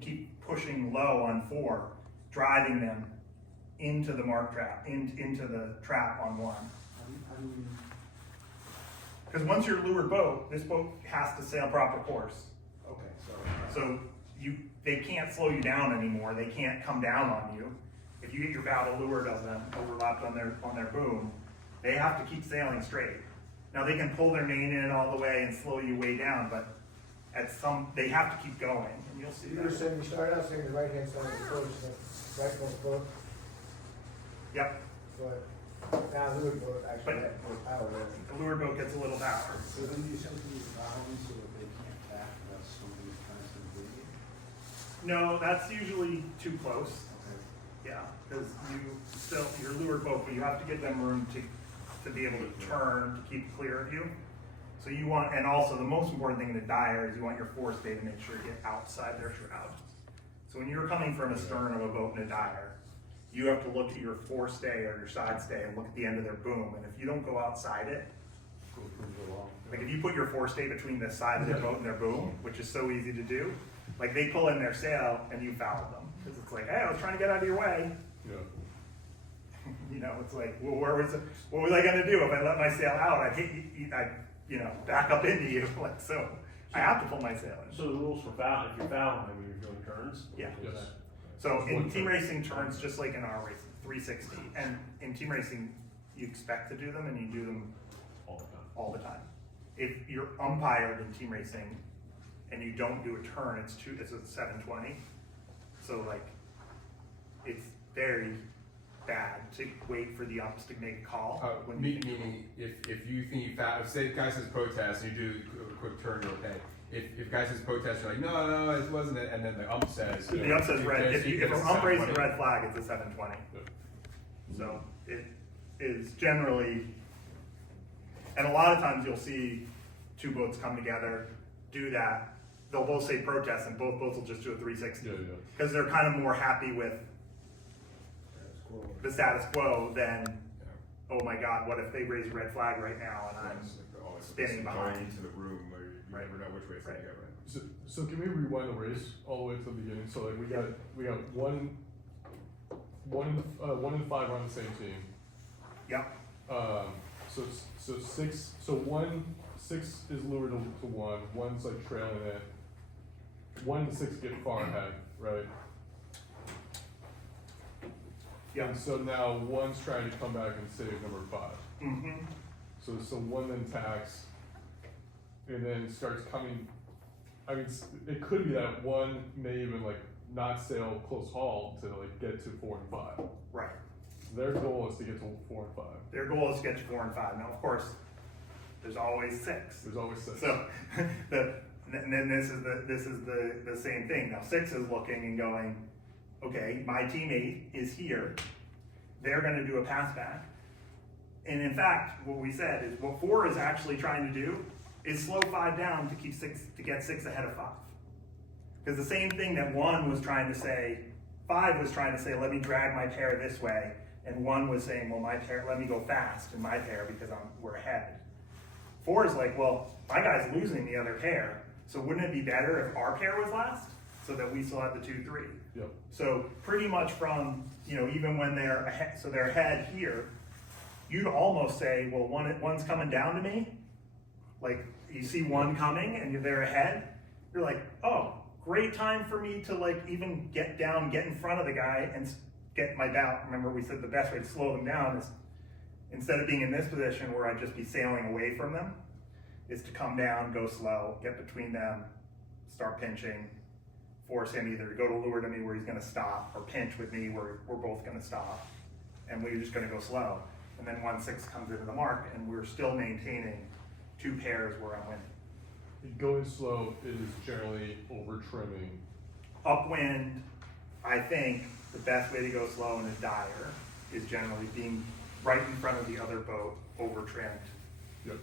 keep pushing low on 4, driving them into the mark trap, into the trap on 1. Because once you're a lured boat, this boat has to sail proper course. Okay, So they can't slow you down anymore. They can't come down on you. If you get your bow to leeward of them, overlapped on their boom, they have to keep sailing straight. Now they can pull their main in all the way and slow you way down, but they have to keep going, and you'll see You that. were saying, you started out saying the right hand side of the boat, so right hand boat, Yep. but now the leeward boat actually But- had more power there. The leeward boat gets a little power. so then you simply use bowing so that they can't tack without somebody's constantly bleeding? No, that's usually too close. Okay. Yeah, because you're lured boat, but you have to give them room to be able to turn, to keep clear of you. So you want, and also the most important thing in a dyer is you want your forestay to make sure you get outside their shroud. So when you're coming from a stern of a boat in a dyer, you have to look at your forestay or your side stay and look at the end of their boom. And if you don't go outside it, like if you put your forestay between the side of their boat and their boom, which is so easy to do, like they pull in their sail and you foul them. Because it's like, hey, I was trying to get out of your way. Yeah. You know, it's like, well, what was I gonna do if I let my sail out? I'd back up into you. Like, so I have to pull my sail in. So the rules for fouling, if you're fouling, like when you're doing turns? Yeah. Yes. So in team racing turns, just like in our racing, 360. And in team racing, you expect to do them and you do them all the time. If you're umpired in team racing and you don't do a turn, it's a 720. So like, it's very bad to wait for the umps to make a call. Meaning, if you think you foul, say the guy says protest and you do a quick turn, you're okay. If guy says protest, you're like, no, it wasn't it, and then the ump says. The ump says red. If an ump raises the red flag, it's a 720. Yeah. So it is generally, and a lot of times you'll see two boats come together, do that. They'll both say protest, and both boats will just do a 360 Yeah. because they're kind of more happy with the status quo than, oh my God, what if they raise a red flag right now and I'm standing behind into the room where you never know which way it's gonna go. Right? So can we rewind the race all the way to the beginning? So like we got one and 5 on the same team. Yep. So 6. So 6 is lured to 1. 1's like trailing it. 1 and 6 get far ahead, right? Yeah. And so now 1's trying to come back and save number 5. Mm-hmm. So 1 then tacks, and then starts coming. I mean, it could be that 1 may even like not sail close haul to like get to 4 and 5. Right. Their goal is to get to 4 and 5. Their goal is to get to 4 and 5. Now, of course, there's always 6. There's always 6. So, and then this is the same thing. Now 6 is looking and going, okay, my teammate is here. They're going to do a pass back. And in fact, what we said is what 4 is actually trying to do is slow 5 down to get 6 ahead of 5. Because the same thing that 1 was trying to say, 5 was trying to say, let me drag my pair this way. And 1 was saying, well, my pair, let me go fast in my pair because we're ahead. 4 is like, well, my guy's losing the other pair. So wouldn't it be better if our pair was last so that we still have the 2-3? Yep. So pretty much from, even when they're ahead, so they're ahead here, you'd almost say, well, one's coming down to me. Like you see 1 coming and they're ahead. You're like, oh, great time for me to like even get down, get in front of the guy and get my bow. Remember we said the best way to slow them down is instead of being in this position where I'd just be sailing away from them, is to come down, go slow, get between them, start pinching, force him either to go to lure to me where he's gonna stop or pinch with me where we're both gonna stop. And we're just gonna go slow. And then 1-6 comes into the mark and we're still maintaining 2 pairs where I'm winning. Going slow is generally over trimming. Upwind, I think the best way to go slow in a dyer is generally being right in front of the other boat, over trimmed, Yep.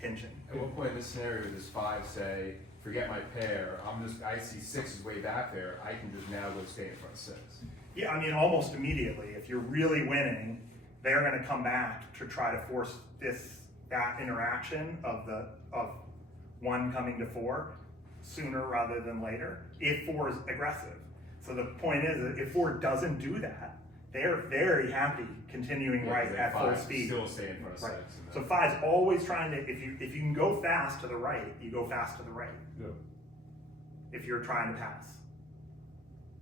pinching. At one point in this scenario, does 5 say, forget my pair, I see 6 is way back there, I can just now go stay in front of 6? Yeah, I mean, almost immediately. If you're really winning, they're going to come back to try to force that interaction of 1 coming to 4. sooner rather than later if 4 is aggressive. So the point is that if 4 doesn't do that, they're very happy continuing Yeah, right 'cause at full five speed. Still stay in front of Right. 6. and So then- 5's always trying to, if you can go fast to the right, you go fast to the right. Yeah. If you're trying to pass.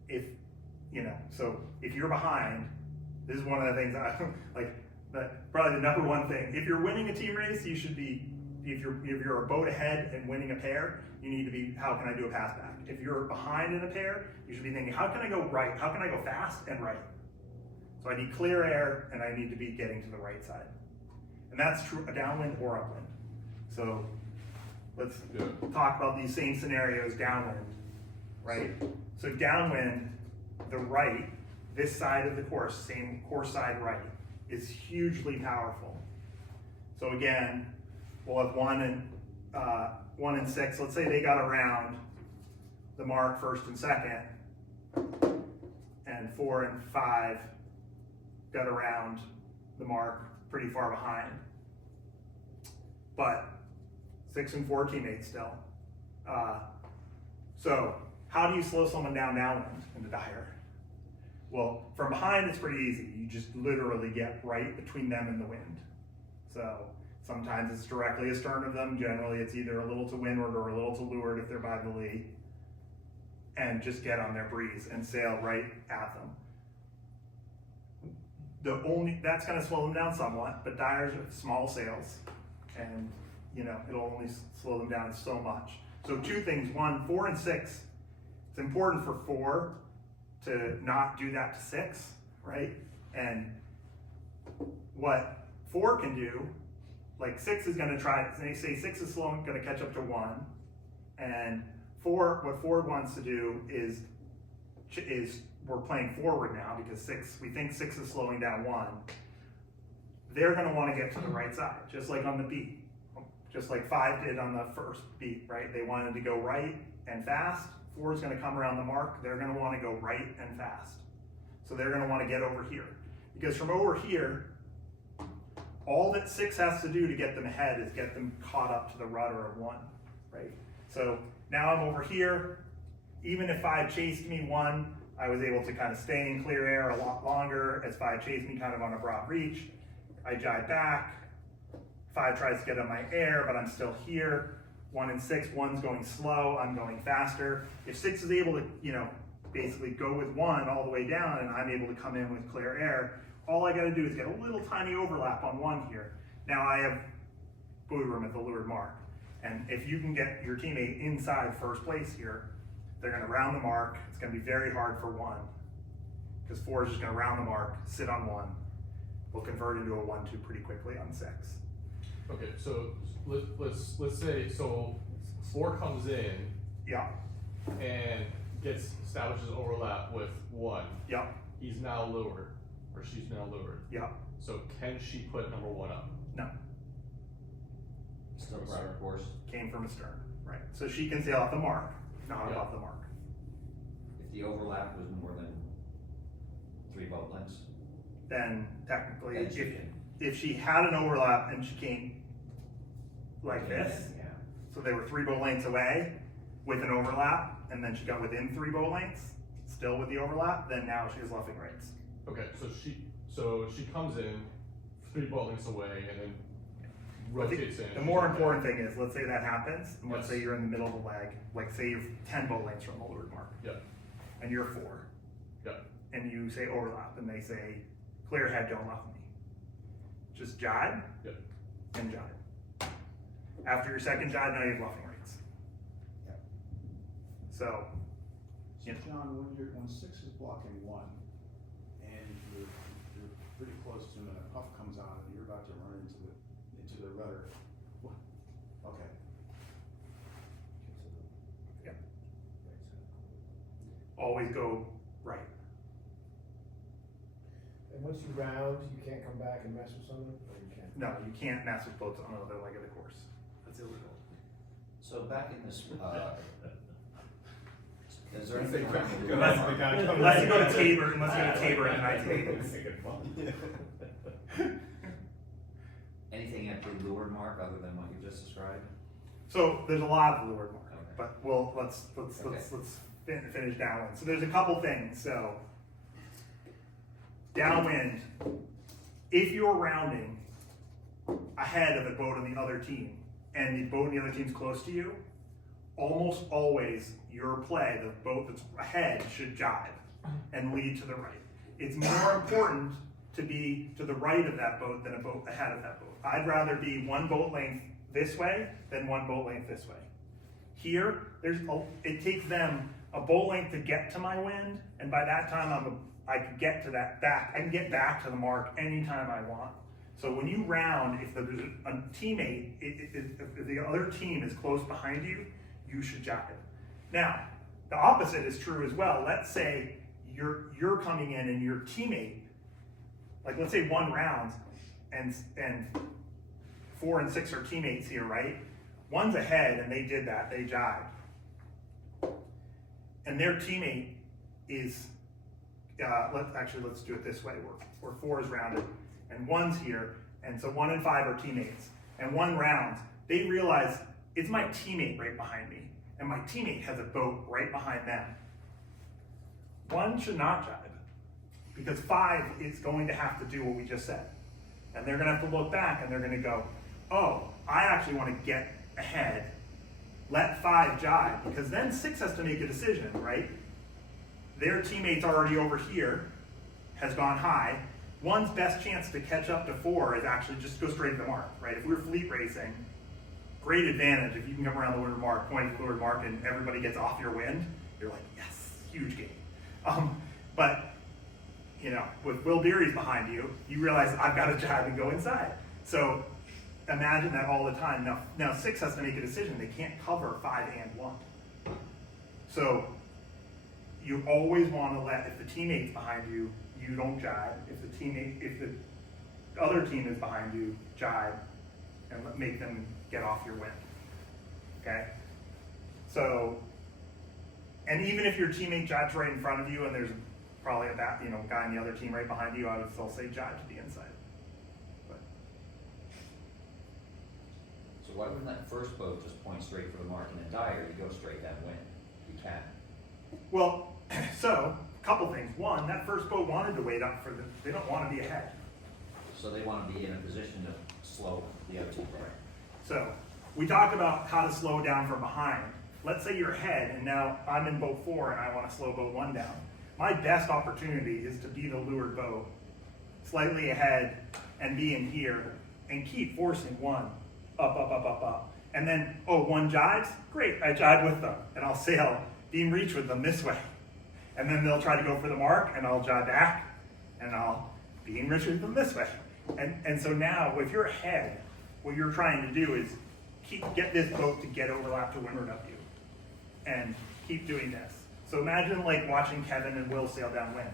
If, so if you're behind, this is one of the things probably the number one thing. If you're winning a team race, you should be, if you're a boat ahead and winning a pair, you need to be, how can I do a pass back? If you're behind in a pair, you should be thinking, how can I go right? How can I go fast and right? So I need clear air and I need to be getting to the right side. And that's true, a downwind or upwind. So let's talk about these same scenarios downwind, right? So downwind, the right, this side of the course, same course side right, is hugely powerful. So again, we'll have 1 and 6. Let's say they got around the mark 1st and 2nd, and 4 and 5 got around the mark pretty far behind. But 6 and 4 teammates still. So how do you slow someone down downwind in the dire? Well, from behind it's pretty easy. You just literally get right between them and the wind. So sometimes it's directly astern of them. Generally it's either a little to windward or a little to leeward if they're by the lee. And just get on their breeze and sail right at them. That's gonna slow them down somewhat, but dyers are small sails and it'll only slow them down so much. So 2 things, 1, 4 and 6, it's important for 4 to not do that to 6, right? And what 4 can do, like 6 is gonna try, they say 6 is slowing, gonna catch up to 1, and what 4 wants to do is we're playing forward now because we think 6 is slowing down 1. They're gonna wanna get to the right side, just like on the beat. Just like 5 did on the first beat, right? They wanted to go right and fast. 4 is gonna come around the mark. They're gonna wanna go right and fast. So they're gonna wanna get over here. Because from over here, all that 6 has to do to get them ahead is get them caught up to the rudder of 1, right? So now I'm over here. Even if 5 chased me 1, I was able to kind of stay in clear air a lot longer. As 5 chased me kind of on a broad reach, I jibe back. 5 tries to get on my air, but I'm still here. 1 and 6, 1's going slow, I'm going faster. If 6 is able to, basically go with 1 all the way down and I'm able to come in with clear air, all I gotta do is get a little tiny overlap on 1 here. Now I have buoy room at the leeward mark. And if you can get your teammate inside first place here, they're gonna round the mark. It's gonna be very hard for 1, because 4 is just gonna round the mark, sit on 1. We'll convert into a 1-2 pretty quickly on 6. Okay, so let's say 4 comes in Yeah, and establishes overlap with 1. yeah, He's now lured, or she's now lured. yeah, So can she put number 1 up? no, Still proper course. came from astern, right? So she can sail off the mark, not Yeah. above the mark. If the overlap was more than 3 boat lengths, Then technically, then she can. if she had an overlap and she came like this, Yeah. so they were 3 boat lengths away with an overlap, and then she got within 3 boat lengths, still with the overlap, then now she has luffing rights. Okay, so she comes in 3 boat lengths away and then I think rotates in. the more important thing is, let's say that happens, and let's Yes. say you're in the middle of the leg, like say you're 10 boat lengths from the leeward mark, Yeah, and you're 4, yeah, and you say overlap, and they say clear head, don't luff me. Just jibe yeah. and jibe. After your second jibe, now you have luffing rights. Yep. So, So John, when 6 is blocking 1, and you're pretty close to him, and a puff comes on, and you're about to run into the rudder. Okay. Yeah. Always go right. And once you round, you can't come back and mess with someone, or you can? No, you can't mess with boats on another leg of the course. That's illegal. So back in this, is there Unless they anything come- around the unless leeward they mark? come- Unless you go to Tabor, in the 1980s. Make it fun. Anything at the leeward mark other than what you just described? So there's a lot of leeward mark. Okay. but let's finish downwind. So there's a couple things. So downwind, if you're rounding ahead of a boat on the other team, and the boat on the other team's close to you, almost always your play, the boat that's ahead, should jibe and lead to the right. It's more important to be to the right of that boat than a boat ahead of that boat. I'd rather be one boat length this way than one boat length this way. Here, it takes them a boat length to get to my wind, and by that time I can get to that back. I can get back to the mark anytime I want. So when you round, if there's a teammate, if the other team is close behind you, you should jibe. Now, the opposite is true as well. Let's say you're coming in and your teammate, like let's say one round, and 4 and 6 are teammates here, right? One's ahead and they did that, they jibed. And their teammate is, let's do it this way, where 4 is rounded, and 1's here, and so 1 and 5 are teammates. And one round, they realize it's my teammate right behind me, and my teammate has a boat right behind them. 1 should not jibe, because 5 is going to have to do what we just said. And they're gonna have to look back and they're gonna go, oh, I actually wanna get ahead, let 5 jibe, because then 6 has to make a decision, right? Their teammate's already over here, has gone high. 1's best chance to catch up to 4 is actually just go straight to the mark, right? If we're fleet racing, great advantage if you can come around the leeward mark, point to the leeward mark, and everybody gets off your wind, you're like, yes, huge game. But you know, with Will Beery's behind you, you realize I've got to jibe and go inside. So imagine that all the time. Now 6 has to make a decision. They can't cover 5 and 1. So you always want to let, if the teammate's behind you, you don't jibe. If the other team is behind you, jibe and make them get off your wind. Okay? So, and even if your teammate jibes right in front of you and there's probably a guy on the other team right behind you, I would still say jibe to the inside. But. So why wouldn't that first boat just point straight for the mark, and then Dyer, you go straight downwind? You can. Well, so, a couple things. One, that first boat wanted to wait up they don't want to be ahead. So they want to be in a position to slow the other team down. So, we talked about how to slow down from behind. Let's say you're ahead, and now I'm in boat 4 and I want to slow boat 1 down. My best opportunity is to be the leeward boat, slightly ahead, and be in here, and keep forcing 1 up. And then, 1 jibes? Great, I jibe with them, and I'll sail beam reach with them this way. And then they'll try to go for the mark, and I'll jibe back, and I'll beam reach with them this way. And so now, if you're ahead, what you're trying to do is get this boat to get overlap to windward of you, and keep doing this. So imagine like watching Kevin and Will sail downwind.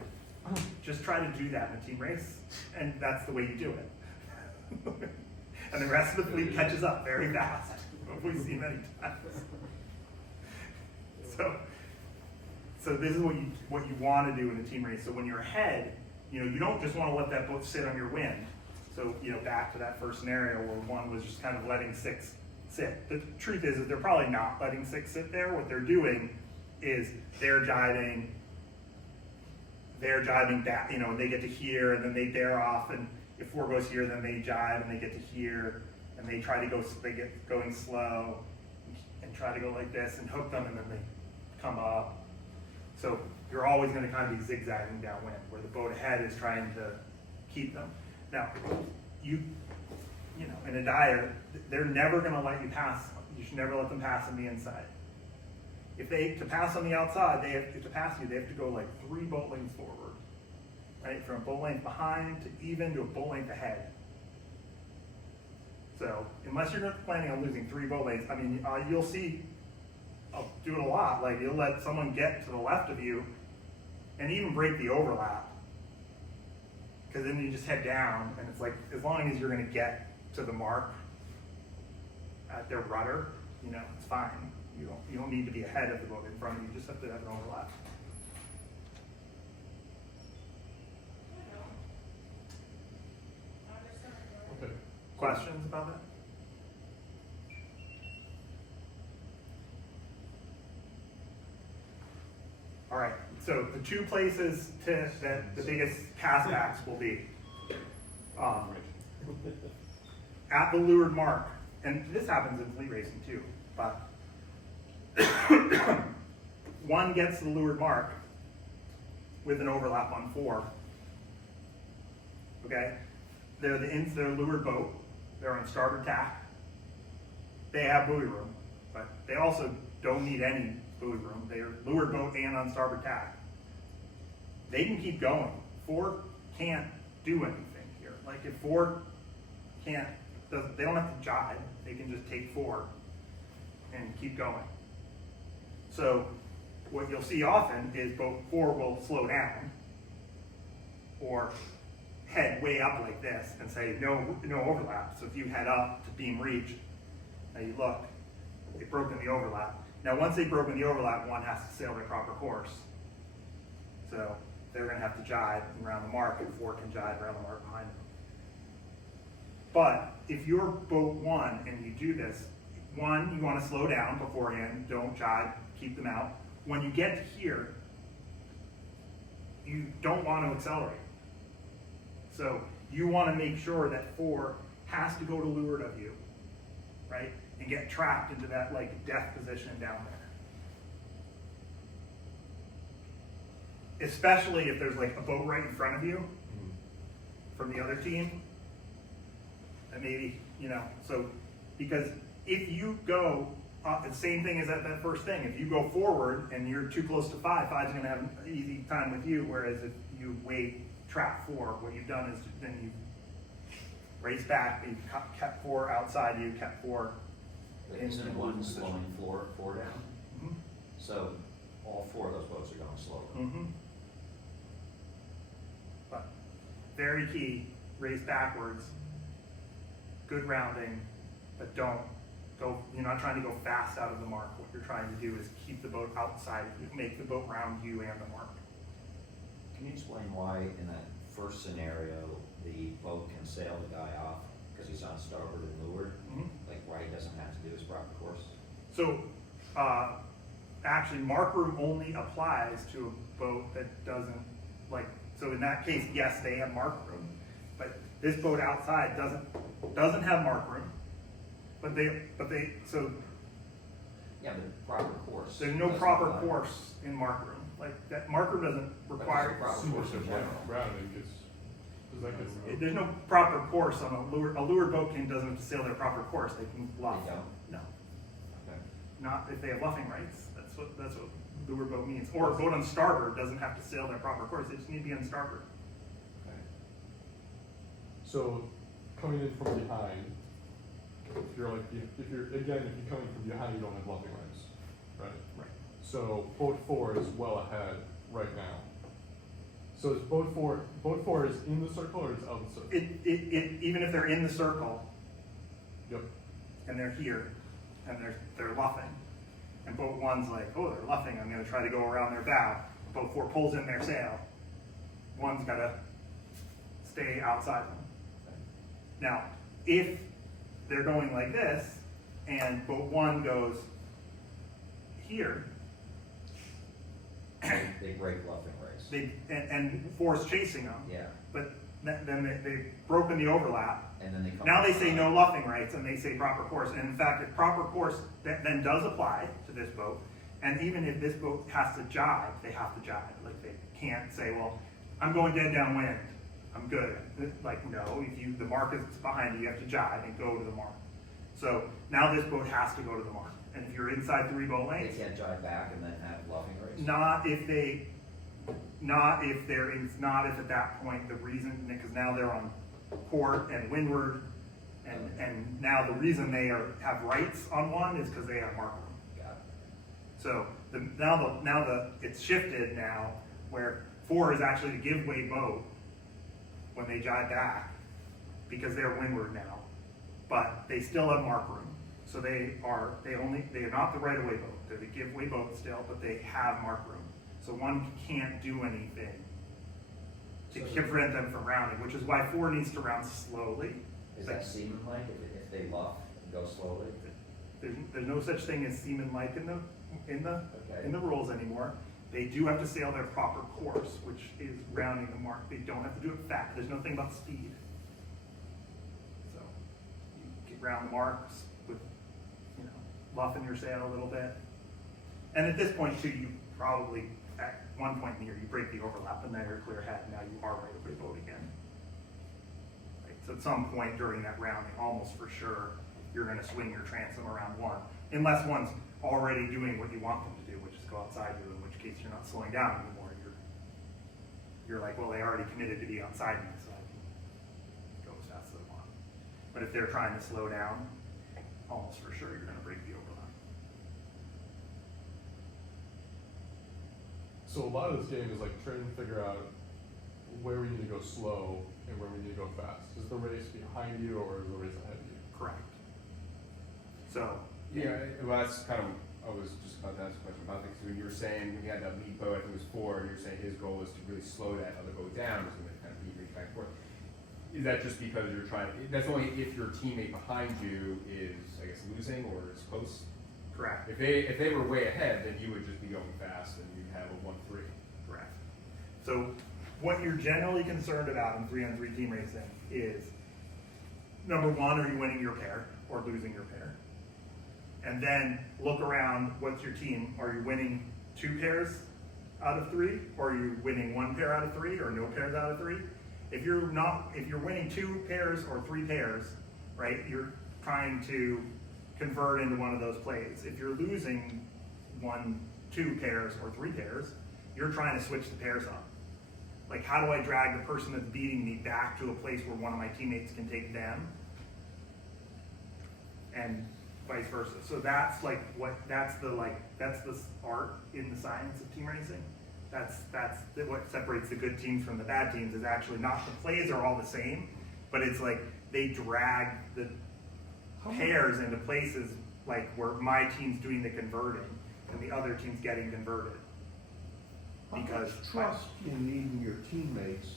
Just try to do that in a team race, and that's the way you do it. And the rest of the fleet catches up very fast. We've seen many times. So this is what you want to do in a team race. So when you're ahead, you don't just want to let that boat sit on your wind. So back to that first scenario where 1 was just kind of letting 6 sit. The truth is that they're probably not letting 6 sit there. What they're doing is they're jibing back, and they get to here, and then they bear off, and if 4 goes here, then they jibe, and they get to here, and they get going slow, and try to go like this, and hook them, and then they come up. So you're always going to kind of be zigzagging downwind, where the boat ahead is trying to keep them. Now, in a Dyer, they're never going to let you pass. You should never let them pass on the inside. If to pass on the outside, they have to go like 3 boat lengths forward, right? From a boat length behind to even to a boat length ahead. So unless you're not planning on losing 3 boat lengths, I mean, you'll see, I'll do it a lot. Like you'll let someone get to the left of you and even break the overlap. Because then you just head down, and it's like, as long as you're going to get to the mark at their rudder, it's fine. You don't need to be ahead of the boat in front of you. You just have to have an overlap. Okay. Questions about that? All right, so the two places that the biggest castbacks will be, at the leeward mark, and this happens in fleet racing too, but one gets the leeward mark with an overlap on 4. Okay, they're a leeward boat. They're on starboard tack. They have buoy room, but they also don't need any buoy room. They're leeward boat and on starboard tack. They can keep going. 4 can't do anything here. Like if 4 can't, they don't have to jibe. They can just take 4 and keep going. So what you'll see often is boat 4 will slow down or head way up like this and say no overlap. So if you head up to beam reach, now you look, they've broken the overlap. Now once they've broken the overlap, one has to sail their proper course. So they're going to have to jibe around the mark, and 4 can jibe around the mark behind them. But if you're boat 1 and you do this, 1, you want to slow down beforehand, don't jibe, keep them out. When you get to here, you don't want to accelerate. So you want to make sure that 4 has to go to leeward of you, right? And get trapped into that like death position down there. Especially if there's like a boat right in front of you from the other team. And maybe, so because if you go, the same thing as that first thing, if you go forward and you're too close to 5, 5's going to have an easy time with you, whereas if you wait, trap 4, what you've done is then you race back, you've kept 4 outside you, kept 4 in the one position. slowing 4 down. Mhm. So all 4 of those boats are going slower. Mm-hmm. But very key, race backwards, good rounding, but don't go, you're not trying to go fast out of the mark. What you're trying to do is keep the boat outside, make the boat round you and the mark. Can you explain why in that first scenario, the boat can sail the guy off because he's on starboard and leeward? Mhm. Like why he doesn't have to do his proper course? So, actually, mark room only applies to a boat that doesn't, so in that case, yes, they have mark room, but this boat outside doesn't have mark room, so Yeah, but proper course. there's no doesn't proper apply. course in mark room. Like, that mark room doesn't require, proper Super course in simple general. rounding is, does that get? there's no proper course on a leeward boat doesn't have to sail their proper course, they can luff. They don't? No, Okay. not if they have luffing rights, that's what leeward boat means. Or a boat on starboard doesn't have to sail their proper course, they just need to be on starboard. Okay. So coming in from behind, if you're coming from behind, you don't have luffing rights, right? Right. So boat 4 is well ahead right now. So is boat 4 is in the circle or it's out of the circle? Even if they're in the circle Yep. and they're here and they're luffing, and boat 1's like, oh, they're luffing, I'm gonna try to go around their bow. Boat 4 pulls in their sail. 1's gotta stay outside them. Now, if they're going like this and boat 1 goes here, They break luffing race. and 4's chasing them, Yeah, but then they've broken the overlap. and then they come. Now they say no luffing rights and they say proper course. And in fact, if proper course then does apply to this boat, and even if this boat has to jibe, they have to jibe. Like they can't say, well, I'm going dead downwind, I'm good. Like no, if the mark is behind you have to jibe and go to the mark. So now this boat has to go to the mark. And if you're inside 3 boat They lanes, can't jive back and then have luffing race? not if at that point the reason, because now they're on port and windward, and now the reason they have rights on 1 is because they have mark room. Got it. So it's shifted now where 4 is actually the give way boat when they jibe back because they're windward now, but they still have mark room. So they are not the right of way boat. They're the give way boat still, but they have mark room. So 1 can't do anything to prevent them from rounding, which is why 4 needs to round slowly. Is that seaman-like if they luff and go slowly? There's no such thing as seaman-like in the Okay. rules anymore. They do have to sail their proper course, which is rounding the mark. They don't have to do it fast. There's nothing about speed. So you get round the marks with, luffing your sail a little bit. And at this point too, you probably, at one point in the year, you break the overlap and now you're clear head. Now you are right over the boat again. Right? So at some point during that rounding, almost for sure, you're going to swing your transom around one, unless one's already doing what you want them to do, which is go outside you, in which case you're not slowing down anymore. You're like, well, they already committed to be outside me, so I can go as fast as I want. But if they're trying to slow down, almost for sure you're going to break the overlap. So a lot of this game is like trying to figure out where we need to go slow and where we need to go fast. Is the race behind you or is the race ahead of you? Correct. So, Yeah, well, that's kind of, I was just about to ask a question about that, because when you were saying, when you had that lead boat, I think it was 4, and you were saying his goal was to really slow that other boat down, was going to kind of beat back and forth. Is that just because you're trying, that's only if your teammate behind you is, I guess, losing or is close? correct. If they were way ahead, then you would just be going fast and you'd have a 1-3. Correct. So what you're generally concerned about in 3-on-3 team racing is, number one, are you winning your pair or losing your pair? And then look around, what's your team? Are you winning 2 pairs out of 3? Or are you winning 1 pair out of 3 or no pairs out of 3? If you're winning 2 pairs or 3 pairs, right, you're trying to convert into one of those plays. If you're losing 1, 2 pairs or 3 pairs, you're trying to switch the pairs up. Like, how do I drag the person that's beating me back to a place where one of my teammates can take them? And vice versa. So that's the art in the science of team racing. That's what separates the good teams from the bad teams, is actually not the plays are all the same, but it's like they drag the pairs into places like where my team's doing the converting and the other team's getting converted. Because How much trust you need in your teammates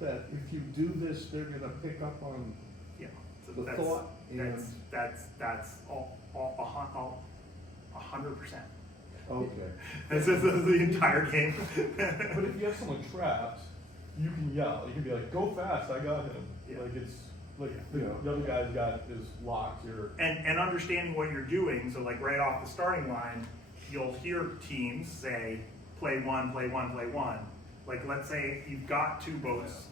that if you do this, they're gonna pick up on so the thought and, that's all 100%. okay. This is the entire game. But if you have someone trapped, you can yell. You can be like, "Go fast! I got him!" Yeah. Like it's like Yeah. the other guy's got is locked. You're And understanding what you're doing, so like right off the starting line, you'll hear teams say, play one, play one, play one. Like, let's say you've got 2 boats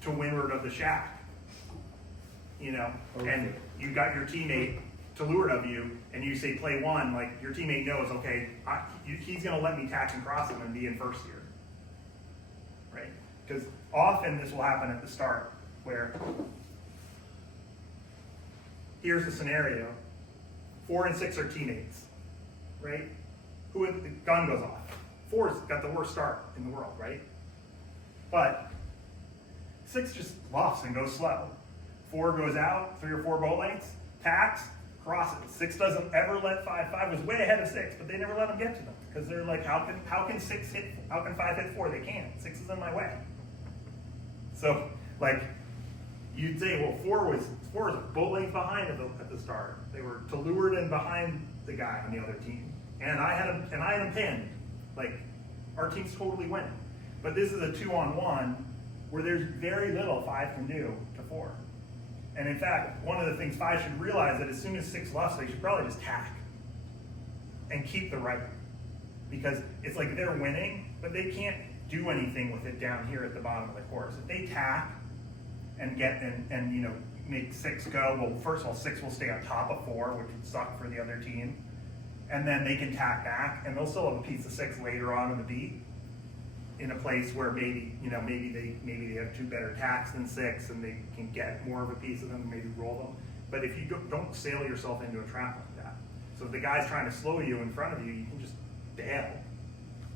to windward of the shack, and you got your teammate to leeward of you, and you say play one, like your teammate knows, okay, he's gonna let me tack and cross him and be in first here, right? Because often this will happen at the start, where here's the scenario: 4 and 6 are teammates, right? The gun goes off. 4's got the worst start in the world, right? But 6 just bluffs and goes slow. 4 goes out 3 or 4 boat lengths, tacks, crosses. 6 doesn't ever let 5. 5 was way ahead of 6, but they never let them get to them because they're like, how can 5 hit 4? They can't. 6 is in my way. So like you'd say, well, 4 was a boat length behind at the start. They were to leeward and behind the guy on the other team, and I had him pinned. Like, our team's totally winning. But this is a 2-on-1 where there's very little 5 can do to 4. And in fact, one of the things 5 should realize that as soon as 6 luffs, they should probably just tack and keep the right. Because it's like they're winning, but they can't do anything with it down here at the bottom of the course. If they tack and make 6 go, well, first of all, 6 will stay on top of 4, which would suck for the other team. And then they can tack back, and they'll still have a piece of 6 later on in the beat, in a place where maybe they have 2 better tacks than 6, and they can get more of a piece of them and maybe roll them. But if you don't sail yourself into a trap like that. So if the guy's trying to slow you in front of you, you can just bail.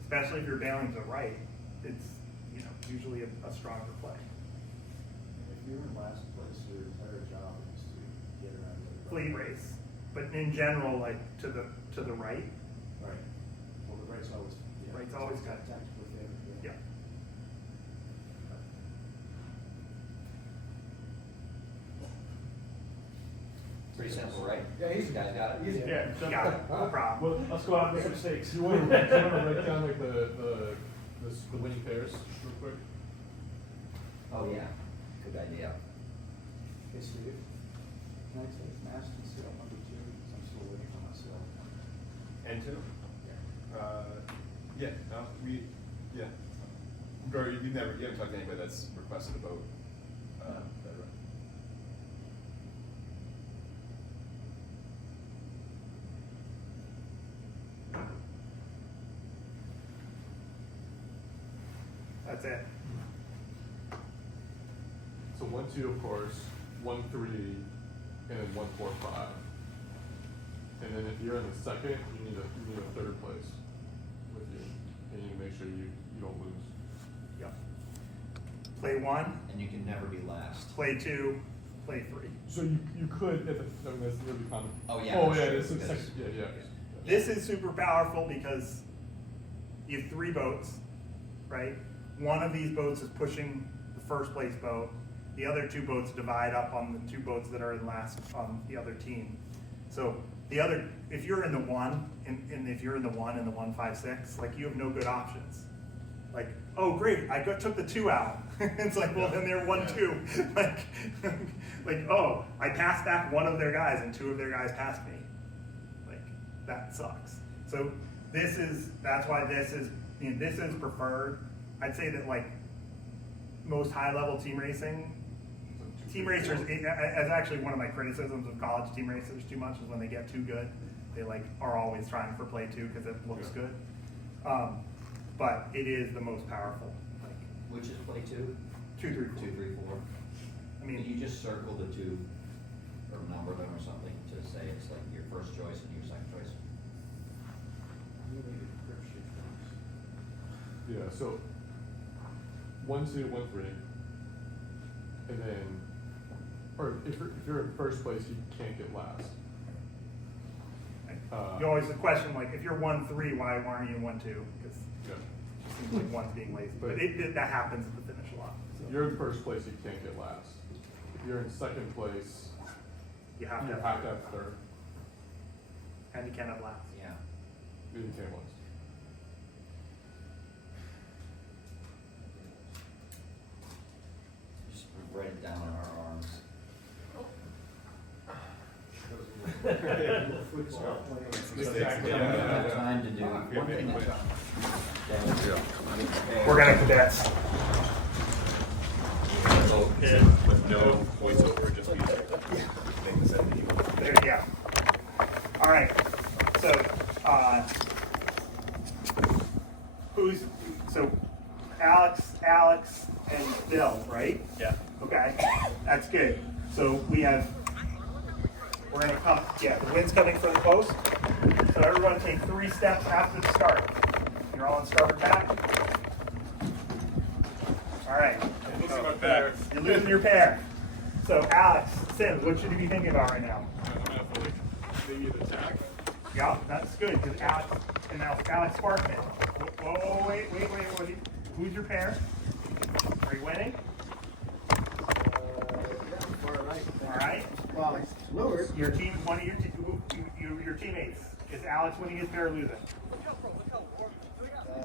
Especially if you're bailing to the right, it's usually a stronger play. If you're in last place, your entire job is to get around the other Fleet race, but in general, like to the right. Right. Well, the right's always. Yeah, Right's always got tactical favor. Yeah. are Pretty simple, right? Yeah, you guys got it? Easy. Yeah, so- Got it, no problem. Well, let's go out and make some mistakes. Do you wanna write down like the winning pairs real quick? Oh, yeah, good idea. Okay, Steve. Can I take mast and seal number 2, because I'm still waiting for myself. And two? Yeah, no, yeah. Or you haven't talked to anybody that's requested a vote. That's it. So 1, 2, of course, 1, 3, and then 1, 4, 5. And then if you're in the second, you need a third place with you, and you need to make sure you don't lose. Yep. Play 1, And you can never be last. play 2, play 3. So you could, I mean, that's really common. Oh, yeah, Oh, that's yeah, true, this is because- section, yeah. This is super powerful because you have 3 boats, right? One of these boats is pushing the first place boat. The other 2 boats divide up on the 2 boats that are in last on the other team. So if you're in the 1, and if you're in the 1 and the 1, 5, 6, like you have no good options. Like, oh great, took the 2 out. It's like, well then they're 1, 2. like, oh, I passed back one of their guys and 2 of their guys passed me. Like, that sucks. So that's why this is preferred. I'd say that like most high level team racers, as actually one of my criticisms of college team racers too much is when they get too good, they like are always trying for play 2 because it looks good. But it is the most powerful. Like Which is play 2? 2, 3, 4. 2, 3, 4. I Can mean, you just circle the 2 or number them or something to say it's like your first choice and your second choice? You need a grip sheet first. Yeah, so 1, 2, 1, 3. And then, or if you're in first place, you can't get last. you always question like if you're 1, 3, why aren't you 1, 2? Because Yeah. it seems like one's being lazy. But that happens at the finish a lot. So If you're in first place, you can't get last. If you're in second place, you have you to have to have third, and you can't have last. Yeah. then you can't last. Just write it down on our arms. We don't have time to do one thing at a time. We're gonna cadet. With no voiceover, just music. Things that you want. There you go. All right. So, so Alex, and Bill, right? Yeah. Okay, that's good. So we're gonna come, the wind's coming from the coast. So everyone take 3 steps after the start. You're all on starboard tack. All right. You're losing your pair. So Alex, Sims, what should you be thinking about right now? I'm gonna have to like maybe an attack. Yeah, that's good, because Alex Sparkman. Whoa, wait. Who's your pair? Are you winning? All right. Well, it's Lewis. Your team, one of your teammates. Is Alex winning his pair or losing?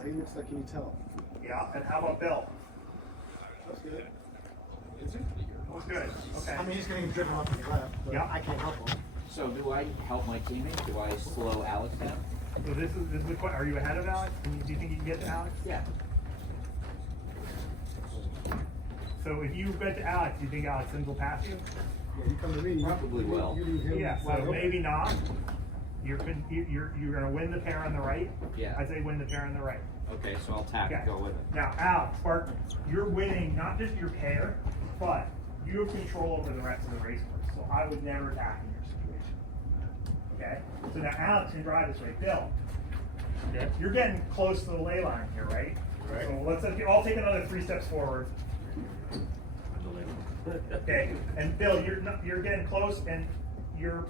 He looks like, can you tell? Yeah, and how about Bill? That's good. Who's good? Okay. I mean, he's getting driven off to the left, but Yeah. I can't help him. So do I help my teammate? Do I slow Alex down? So this is the question. Are you ahead of Alex? Do you think you can get to Alex? Yeah. So if you get to Alex, do you think Alex Sims will pass you? Yeah, you come to me. Probably will. You leave him. Yeah, wide so open. maybe not. You're gonna win the pair on the right. Yeah. I say win the pair on the right. Okay, so I'll tack and go with it. Now, Alex, Sparkman, you're winning not just your pair, but you have control over the rest of the race course. So I would never attack in your situation. Okay? So now Alex can drive this way. Bill, you're getting close to the ley line here, right? Right. So let's all take another 3 steps forward. Okay, and Bill, you're getting close, and your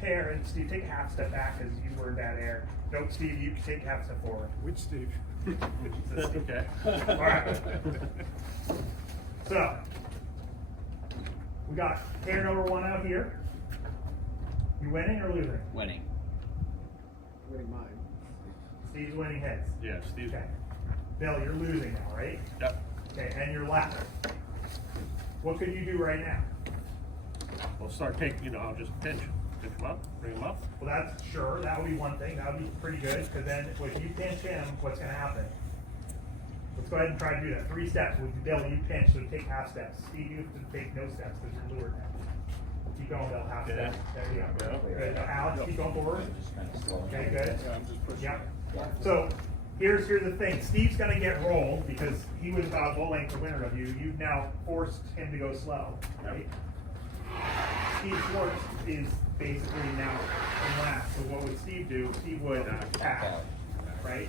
pair, and Steve, take a half step back because you were in bad air. Don't, Steve, you can take a half step forward. Which Steve? Okay. All right. So we got pair number 1 out here. You winning or losing? Winning. Winning mine. Steve's winning heads. Yeah, Steve. Okay. Bill, you're losing now, right? Yep. Okay, and you're left. What could you do right now? We'll start taking, I'll just pinch him up, bring him up. Well, that's sure, that would be one thing, that would be pretty good, because then if you pinch him, what's gonna happen? Let's go ahead and try to do that. 3 steps. With Bill, you pinch, so take half steps. Steve, you have to take no steps because you're lured now. Keep going, Bill, half Okay. steps. There you go. Yeah. Good. Now, Alex, keep going forward. Just kind of slowing Okay, it. good. Yeah, I'm just pushing. Yep. Yeah. So here's the thing. Steve's gonna get rolled because he was about full length the winner of you. You've now forced him to go slow, right? Steve Schwartz is basically now in last. So what would Steve do? Steve would tack, right?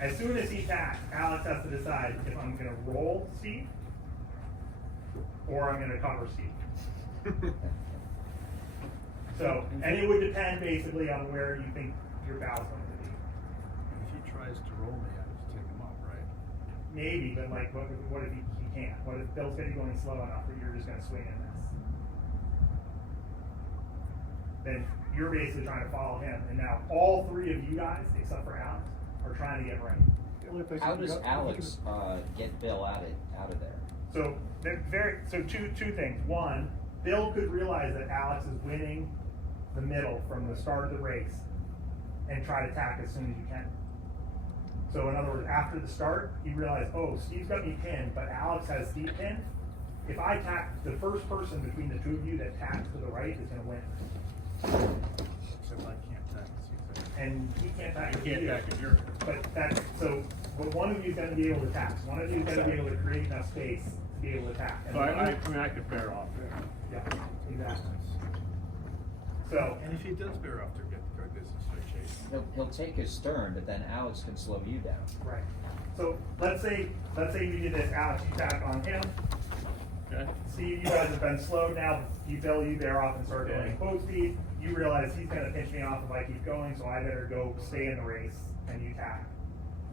As soon as he tacks, Alex has to decide if I'm gonna roll Steve or I'm gonna cover Steve. So, and it would depend basically on where you think your bow's going to be. If he tries to roll me, I have to take him up, right? Maybe, but like, what if he can't? What if Bill's gonna be going slow enough that you're just gonna swing in this? Then you're basically trying to follow him, and now all 3 of you guys, except for Alex, are trying to get right. How does Alex get Bill out of there? So two things. One, Bill could realize that Alex is winning the middle from the start of the race and try to attack as soon as you can. So in other words, after the start, he realized, oh, Steve's got me pinned, but Alex has Steve pinned. If I tack, the first person between the 2 of you that tacks to the right is going to win. Except I can't tack. And he can't tack You with can't you. back if you're. But one of you is going to be able to tack. One of you is going to be able to create enough space to be able to tack. And So one I of- mean, I could bear off there. Yeah, exactly. So, And if he does bear off, they're good business for chase. He'll take his turn, but then Alex can slow you down. right. So let's say you did this, Alex, you tack on him. Okay. Steve, you guys have been slowed now. You bear off and start Okay. going full speed. You realize he's gonna pinch me off if I keep going, so I better go stay in the race and you tack.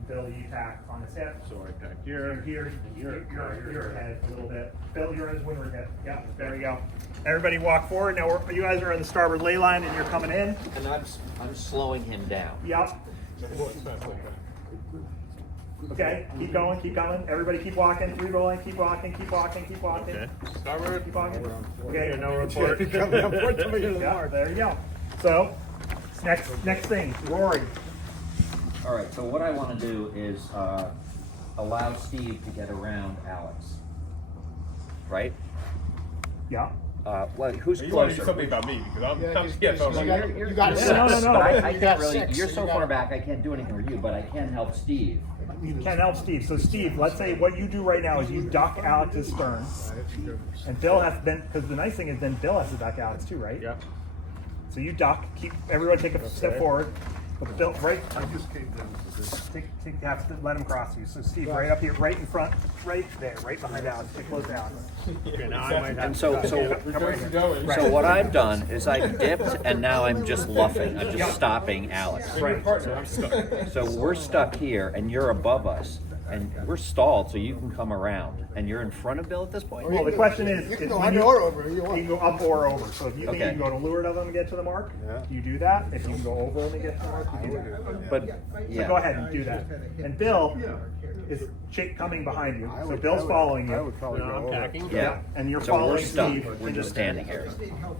Bill, you tack on his hip. So I tack You're here. here, you're ahead a little bit. Bill, you're in his windward hip. Yep, there you go. Everybody walk forward. Now you guys are on the starboard ley line and you're coming in. And I'm slowing him down. Yep. Okay, keep going, keep going. Everybody keep walking, 3 rolling, keep walking, keep walking, keep walking. Okay. Starboard. Keep walking. Okay, No report. yeah, there you go. So, next thing, Rory. All right, so what I want to do is allow Steve to get around Alex. Right? Yeah. Well, who's You want to do closer? something about me because I'm you got six. No, no, But I You can't got really. 6, You're so so you far got- back, I can't do anything with you, but I can help Steve. Can't help Steve. So Steve, let's say what you do right now is you duck Alex's stern. And Bill has then, because the nice thing is then Bill has to duck Alex too, right? Yeah. So you duck, keep everyone take a step forward. But Bill, right, I just came down to this. have to let him cross you. So Steve, right up here, right in front, right there, right behind Alex, get close to Alex. Okay, now I might have And to so, duck. so, Come right here. Going. Right. so what I've done is I've dipped, and now I'm just luffing. I'm just stopping Alex. Right. Partner, I'm stuck. So we're stuck here, and you're above us, and we're stalled, so you can come around. And you're in front of Bill at this point? Well, the question is, You can is go when under or over, you You want. can go up or over. So if you think you Okay. can go to leeward of them and get to the mark, you do that. If you can go over them and get to the mark, you do that. But, So yeah. go ahead and do that. And Bill is coming behind you. So Bill's following you. Now I'm tacking. Yeah. And you're So we're following stuck. Steve. We're just standing here.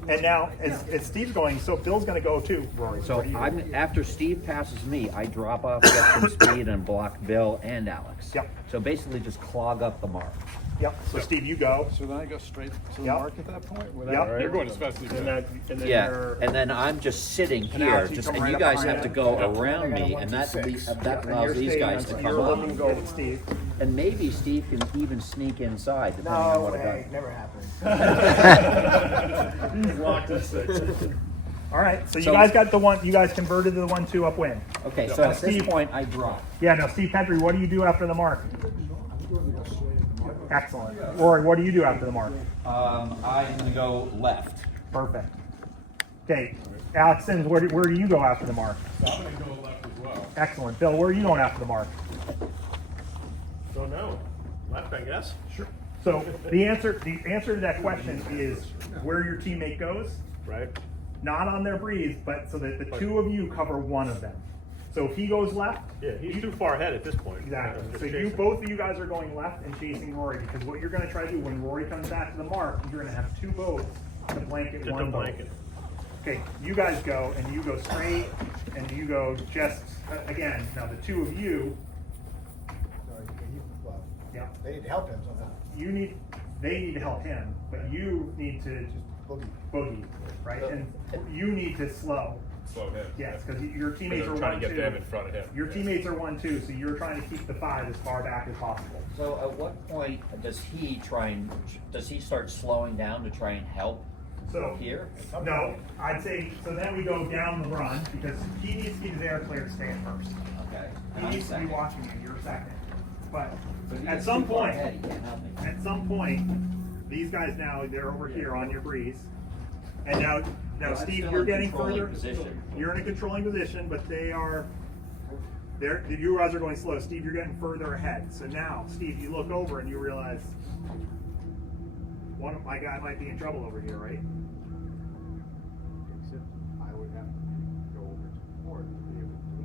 And now, as Steve's going, so Bill's going to go too, Rory. So what do you do? I'm after Steve passes me, I drop off, get some speed, and block Bill and Alex. Yep. So basically, just clog up the mark. Yep. So Steve, you go. So then I go straight to the Yep. mark at that point? Yep. You're going as fast as you can. And then Yeah, you're, and then I'm just sitting And here, Alex, you just come and right you up guys behind have to him. go Yep. around I got a me, 1, and 2, that 6. that and allows you're these staying guys to until come you're up. looking good at Steve. And maybe Steve can even sneak inside, depending on No, what it hey, does. never happened. He's locked in 6. All right. So you So- guys got the one. You guys converted to the 1-2 upwind. Okay, so at this Steve- point, I drop. Yeah. No, Steve Petrie, what do you do after the mark? Excellent. Rory, what do you do after the mark? I'm gonna go left. Perfect. Okay. Alex Sims, where do you go after the mark? So I'm gonna go left as well. Excellent. Bill, where are you going after the mark? Don't know. Left, I guess. Sure. So the answer to that question is where your teammate goes. Right. not on their breeze, but so that the two of you cover one of them. So if he goes left, Yeah, he's too far ahead at this point. exactly. Just So you, chasing. both of you guys are going left and chasing Rory, because what you're gonna try to do when Rory comes back to the mark, you're gonna have two boats to blanket Just one a boat. blanket. Okay, you guys go, and you go straight, and you go just, again, now the two of you, Well, yeah, they need to help him somehow. they need to help him, but you need to just Boogie. boogie, right? And you need to slow. Slow him. Yes, because your teammates are I'm trying to 1-2. get them in front of him. Your teammates are 1-2, so you're trying to keep the 5 as far back as possible. So at what point does he start slowing down to try and help So here? no, I'd say, so then we go down the run, because he needs to get his air clear to stay at first. Okay. He And I'm needs to be second. watching you, you're second. But But he at is some too far point, ahead, he can't help me. at some point, these guys now, they're over here on your breeze. And now I'm Steve, still you're in getting controlling further. position. You're in a controlling position, but you guys are going slow. Steve, you're getting further ahead. So now, Steve, you look over and you realize one of my guy might be in trouble over here, right? I would have to go over to port to be able to do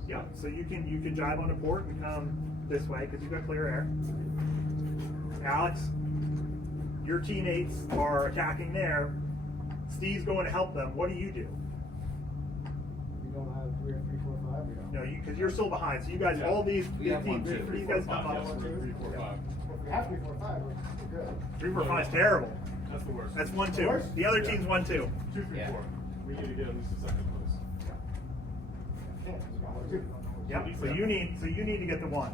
this. Yeah, so you can drive on a port and come this way because you've got clear air. Alex, your teammates are attacking there. Steve's going to help them. What do? We don't have 3 or 3, 4, 5. We don't. No, because you're still behind. So you guys, all these We have teams, 1, 2, these 3, guys 4, come 5, up. yes. 3, 4, 5. If we have 3, 4, 5, we're good. 3, 4, 5 is terrible. That's the worst. That's 1-2. The other team's 1-2. 2, 3, Yeah. 4. We need to get at least a second place. Yeah, we got 1, 2. Yep. So you need to get the 1.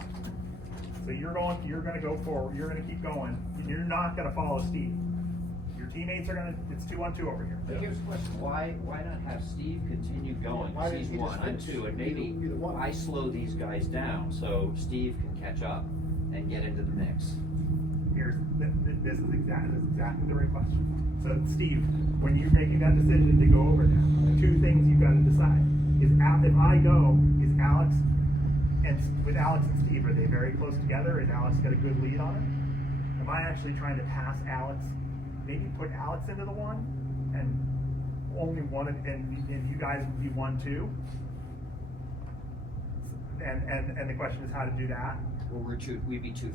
So you're gonna go forward. You're gonna keep going. You're not gonna follow Steve. Your teammates are gonna. It's 2-1-2 over here. But here's the question, why not have Steve continue going? Why He's didn't he just 1, I'm finish? 2, and Be the- maybe be the one. I slow these guys down so Steve can catch up and get into the mix. This is exactly the right question. So Steve, when you're making that decision to go over there, the two things you've got to decide is if I go, is Alex and with Alex and Steve, are they very close together? Is Alex got a good lead on it? Am I actually trying to pass Alex? Maybe put Alex into the 1 and only one, and you guys would be 1-2. And the question is how to do that. Well, we'd be 2-3.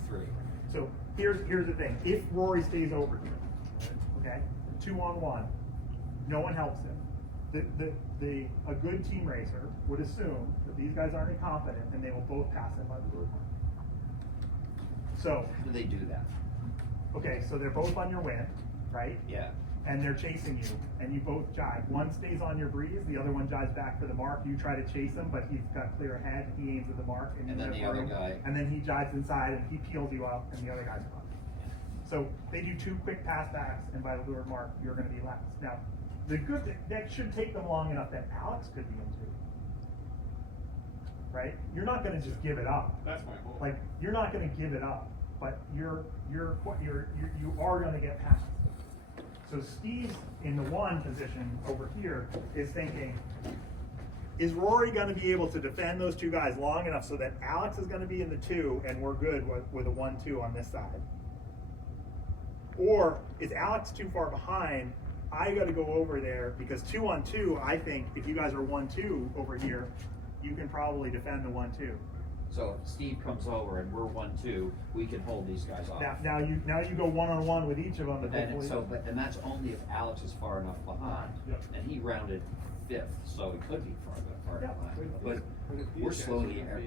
So here's the thing. If Rory stays over here, okay, 2-on-1, no one helps him. A good team racer would assume that these guys aren't incompetent and they will both pass him by the blue line. So, How do they do that? okay, so they're both on your wind, right? Yeah. And they're chasing you, and you both jibe. One stays on your breeze, the other one jives back for the mark. You try to chase him, but he's got clear ahead. He aims at the mark, and, And you then have the other room. guy- And then he jives inside, and he peels you up, and the other guy's gone. So they do 2 quick pass backs, and by the lured mark, you're going to be last. Now, that should take them long enough that Alex could be in 2. Right? You're not going to just give it up. That's my goal. Like, you're not going to give it up, but you are going to get past. So Steve in the 1 position over here is thinking, is Rory going to be able to defend those 2 guys long enough so that Alex is going to be in the 2 and we're good with a 1-2 on this side? Or is Alex too far behind? I got to go over there because 2-on-2, I think if you guys are 1-2 over here, you can probably defend the 1-2. So if Steve comes over and we're 1-2, we can hold these guys off. Now you go 1-on-1 with each of them, but And hopefully. and that's only if Alex is far enough behind. Yep. And he rounded 5th, so he could be far Yeah. behind. But we're slowing the air.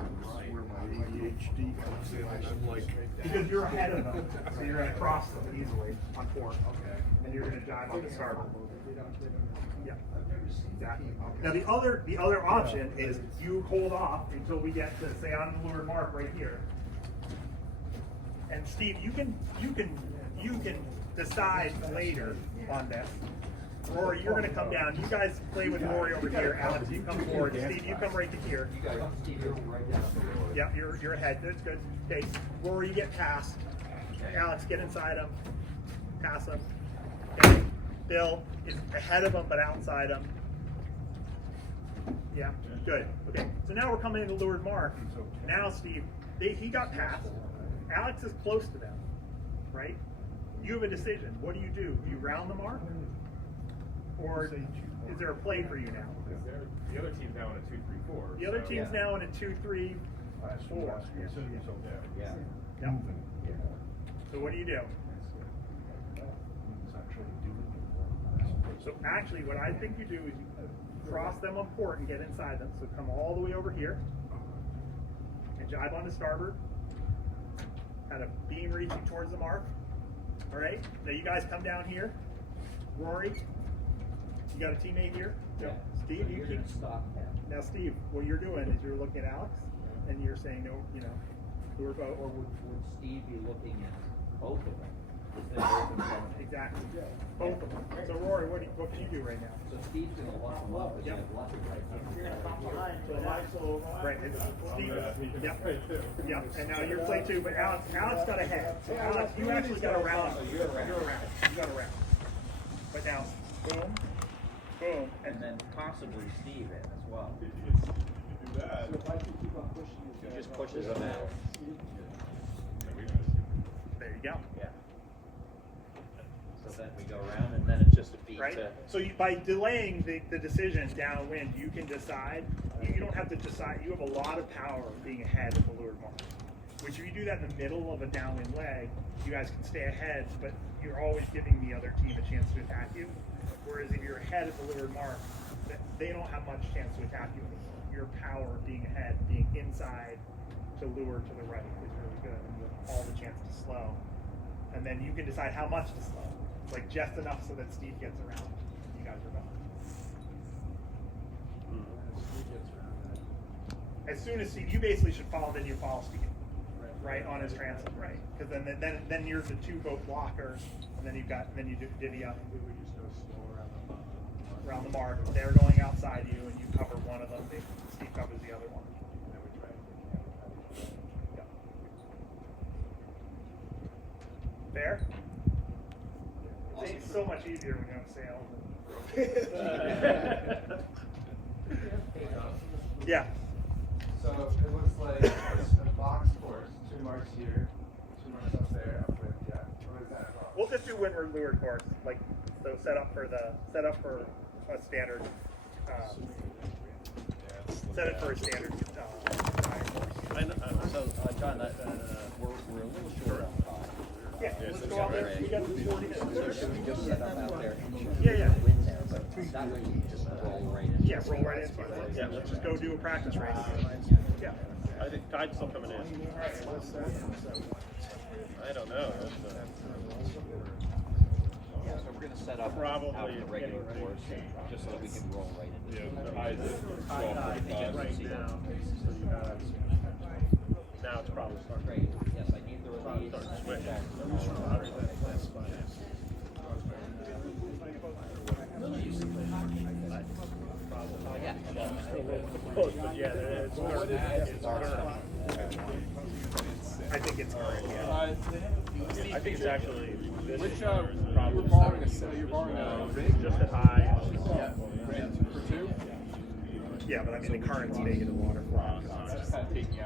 Where my ADHD comes in, I'm like. Because you're ahead of them, so you're gonna cross them easily on port. Okay. And you're gonna dive on the starboard. Yeah. Exactly. Now the other option is you hold off until we get to, say, on the lured mark right here. And Steve, you can decide later on this. Rory, you're gonna come down. You guys play with Rory over here. Alex, you come forward. Steve, you come right to here. You guys, Steve, you're right down the road. Yeah, you're ahead. That's good. Okay, Rory, you get past. Alex, get inside him. Pass him. Okay. Bill is ahead of him, but outside him. Yeah, good. Okay, so now we're coming into lured mark. Now, Steve, he got past. Alex is close to them, right? You have a decision. What do? You round the mark? Or is there a play for you now? The other team's now in a 2-3-4. The other so- team's now in a 2-3-4. Yeah. Yep. So what do you do? So actually, what I think you do is you cross them on port and get inside them. So come all the way over here and jibe onto starboard. Kind of beam reaching towards the mark. All right. Now you guys come down here. Rory, you got a teammate here. Yeah. Steve, So you you're keep. gonna stop him. Now, Steve, what you're doing is you're looking at Alex, and you're saying no. You know, who are both. Or would Steve be looking at both of them? If they're both in front of him? Exactly. Both of them. So Rory, what can you do right now? So Steve's gonna lock him up, but you Yep. have lots of right. Right, it's Steve. Yep. Yep. And now you're play two, but Alex got ahead. So Alex, you actually got around. You're around. You got around. But now, boom, boom, And then possibly Steve in as well. If you do that. He just pushes him out. there you go. Yeah. So then we go around and then it's just a beat Right? to. So by delaying the decision downwind, you can decide. You don't have to decide. You have a lot of power being ahead of the leeward mark. Which if you do that in the middle of a downwind leg, you guys can stay ahead, but you're always giving the other team a chance to attack you. Whereas if you're ahead of the leeward mark, they don't have much chance to attack you anymore. Your power being ahead, being inside to leeward to the right is really good, and you have all the chance to slow. And then you can decide how much to slow. Like just enough so that Steve gets around. You guys are gone. As soon as Steve, you basically should follow. Then you follow Steve, right on his transit, right? Because then you're the two boat blockers, and then you divvy up around the mark. They're going outside you, and you cover one of them. Steve covers the other one. Yeah. Fair? It's so much easier when you have sails. Yeah. So it looks like a box course, 2 marks here, 2 marks up there, up with, yeah. What is that about? We'll just do windward leeward course, like so. Set up for a standard. Set it for a standard tire course. I know, so, John, we're a little short on time. Yeah, let's go out there. We got 40 minutes. So should we just set up out there? Yeah. Win there, but that way you just roll right in. Yeah, roll right into it. Yeah, let's just go do a practice race. Yeah. I think tide's still coming in. I don't know. Yeah, so we're gonna set up Probably out the regular getting ready. course, just so that we can roll right into it. The highs at I think 12:45. right now, so you have, now it's probably starting. Great, yes, I need the Probably release. starting to switch. Yeah. Close, but yeah, it's I think it's current. Yeah. I think it's actually this Which, is you're probably borrowing you're borrowing a rig? just at high. For 2? Yeah, but I mean the current's big in the water. It's just kind of taking out